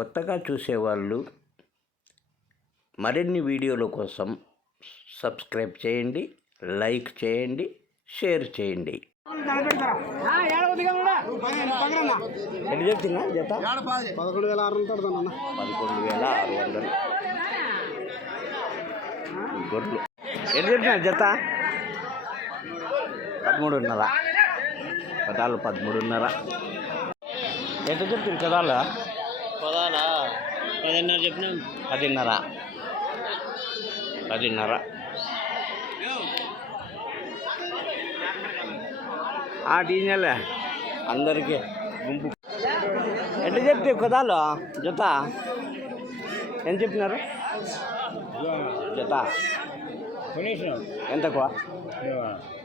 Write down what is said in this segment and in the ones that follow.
కొత్తగా చూసేవాళ్ళు మరిన్ని వీడియోల కోసం సబ్స్క్రైబ్ చేయండి లైక్ చేయండి షేర్ చేయండి. ఎన్ని చెప్తున్నా జత? పదకొండు వేల ఆరు వందలు. పదకొండు వేల ఆరు వందలు గొర్రెలు ఎన్ని చెప్తున్నా జత? పదమూడున్నర. పదాలు పదమూడున్నర. ఎంత చెప్తుంది కదా పదాలా? పదిన్నర చెప్పినాం. పదిన్నర. పదిన్నర. ఆ టీనలే. అందరికీ గుంపు. ఎంత చెప్తే కదాలు? జత? ఎంత చెప్పినారు? జత. ఎంతకు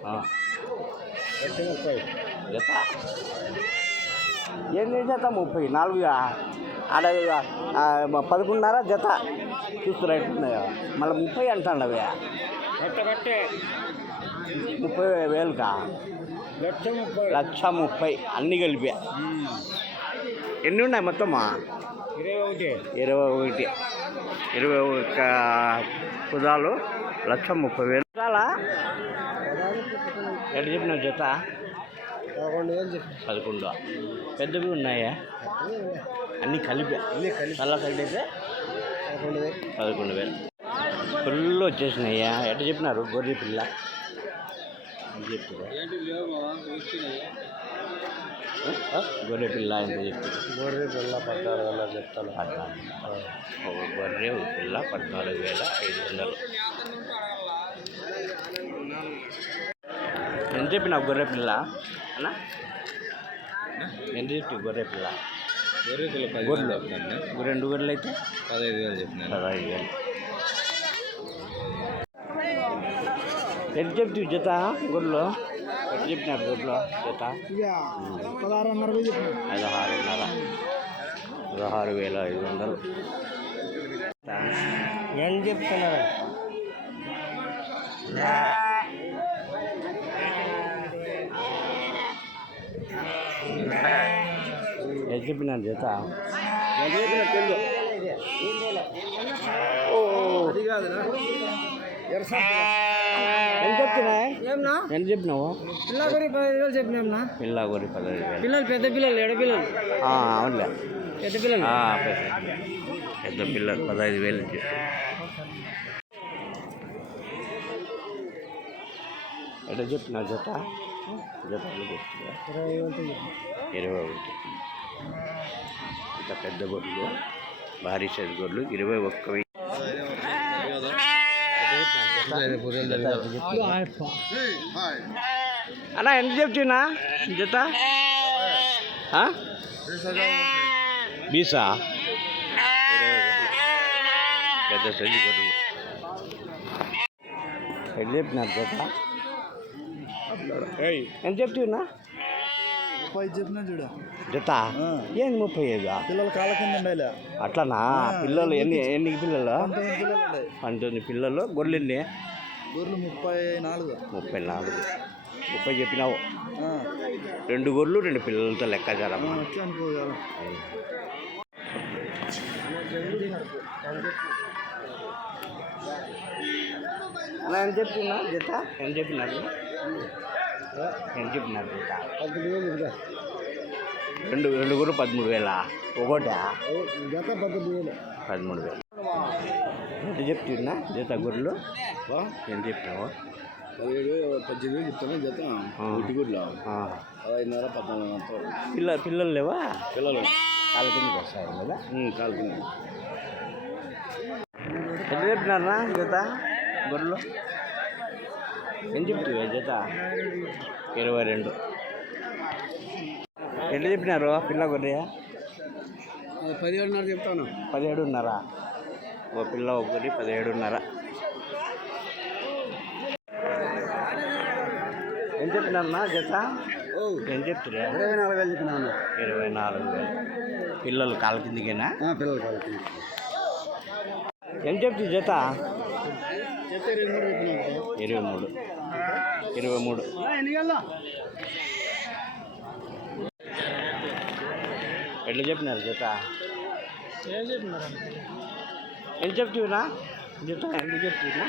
ఆ. జత. ఏంది జత ముప్పై? నాలుగుగా? ఆడ పదకొండున్నర జత ఎట్లున్నాయో. మళ్ళీ ముప్పై అంటాండవి. ముప్పై వేలుకా? లక్ష ముప్పై. లక్ష ముప్పై అన్నీ కలిపి. ఎన్ని ఉన్నాయి మొత్తమా? ఇరవై ఒకటి. ఇరవై ఒకటి. ఇరవై ఒక కుదాలు లక్ష ముప్పై వేలు. చాలా ఎట్లా చెప్పిన జత? పదకొండు. వేలు చెప్పి పదకొండు పెద్దవి ఉన్నాయా? అన్నీ కలిపి అన్నీ చల్ల సైడ్ అయితే పదకొండు వేలు. పదకొండు వేలు. ఫుల్ వచ్చేసినాయ్యా ఎట్లా చెప్పినారు? గొర్రె పిల్ల. చెప్తారు గొర్రె పిల్ల ఎంత చెప్తారు గొర్రె పిల్ల పద్నాలుగు వందలు చెప్తాను. పద్నాలుగు గొర్రె పిల్ల పద్నాలుగు వేల ఐదు వందలు ఎంత చెప్పిన గొర్రె పిల్ల? అన్నా? ఎంత చెప్పి గొర్రె పిల్ల? గొర్రె పిల్ల గొర్రెలు రెండు గొర్రెలు అయితే? పదహైదు వేలు చెప్పినాను పదహైదు వేలు. ఎంత చెప్తే జత గొర్రెలు? ఎట్లా చెప్పినారు గొర్రెలు జత? పదహారున్నర పదహారు వేల ఐదు వందలు. ఏం చెప్తున్నారు ఎంత చెప్పినారు జత ఎంత చెప్తున్నాయి ఏమన్నా ఎంత చెప్పినావు? పిల్ల గొర్రె పదహైదు వేలు చెప్పినామన్నా పిల్ల గొర్రె పదహైదు వేలు. పిల్లలు పెద్ద పిల్లలు ఎడ పిల్లలు? అవునులే. పెద్ద పిల్లలు? పెద్ద పెద్ద పిల్ల పదహైదు వేలు ఎట్లా చెప్పినా జత జత చెప్తున్నా ఇరవై చెప్పిన ఇరవై ఒకటి ఇంత పెద్ద గొర్రెలు భారీ సైజు గొర్రెలు ఇరవై ఒక్క వెయ్యి. అన్న ఎంత చెప్తున్నా? జత? బీసా? పెద్ద సైజు గొర్రెలు ఎంత చెప్పినారు జత? ఎంత చెప్తున్నా? ముప్పై చెప్పినా చూడు. జత ఏంది ముప్పై ఐదు? పిల్లలు కాళ్ళ కింద ఉండాలి అట్లనా? పిల్లలు ఎన్ని ఎన్ని పిల్లలు? పంతొమ్మిది పిల్లలు గొర్రెలు ఎన్ని గొర్రెలు ముప్పై నాలుగు. ముప్పై నాలుగు. ముప్పై చెప్పినావు. రెండు గొర్రెలు రెండు పిల్లలతో లెక్క జరమ్మా ఎంత చెప్తున్నా జత ఎంత చెప్పినారు? ఎంత చెప్పినారు రెండు రెండు గొర్రెలు పదమూడు వేల? ఒకటా? పదమూడు వేలు. ఎంత చెప్తున్నా? జత గొర్రెలు? ఎంత చెప్పినావు? పదిహేడు పద్దెనిమిది వేలు చెప్తాను జత. ఆ. గుడ్లు. ఆ. పదహైదున్నర పద్నాలుగు పిల్ల పిల్లలు లేవా? పిల్లలు. కిందకి వస్తాయి కదా? కాలుతుంది ఎంత చెప్పినారా జత? గొర్రెలు? ఏం చెప్తావు జత? ఇరవై రెండు. ఎట్లా చెప్పినారు? పిల్ల గొర్రె పదిహేడున్నర చెప్తాను. పదిహేడున్నర. ఓ పిల్ల ఒక గొర్రె పదిహేడున్నర. ఏం చెప్పినారన్నా జత? ఏం చెప్తురా ఇరవై నాలుగు వేలు చెప్పినాను ఇరవై నాలుగు వేలు. పిల్లలు కాళ్ళ కిందికేనా? పిల్లలు కాళ్ళకి ఏం చెప్తుంది జత? ఇరవై మూడు. ఇరవై మూడు. ఎట్లా చెప్పినారు జత? ఎంత చెప్తున్నా? జత ఎంత చెప్తున్నా?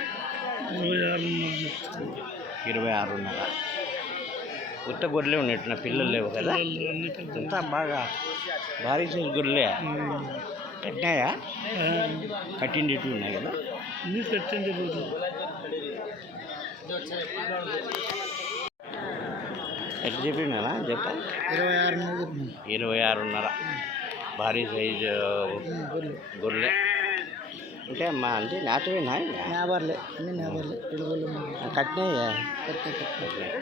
ఇరవై ఆరున్నర. కొత్త గొర్రెలే ఉన్నట్టు నా పిల్లలు లేవు కదా? అంతా బాగా? భారీ సైజు గొర్రెలే? కట్టినాయా? కట్టిండేటివి ఉన్నాయి కదా? ఎట్లా చెప్పినా జత ఇరవై ఆరు ఇరవై ఆరున్నర. భారీ సైజు గొర్రెలే అంటే మా అంటే నాటువేనా నేబర్లే. అన్ని నేబర్లే. కట్టినాయా? కట్టే కట్టినాయి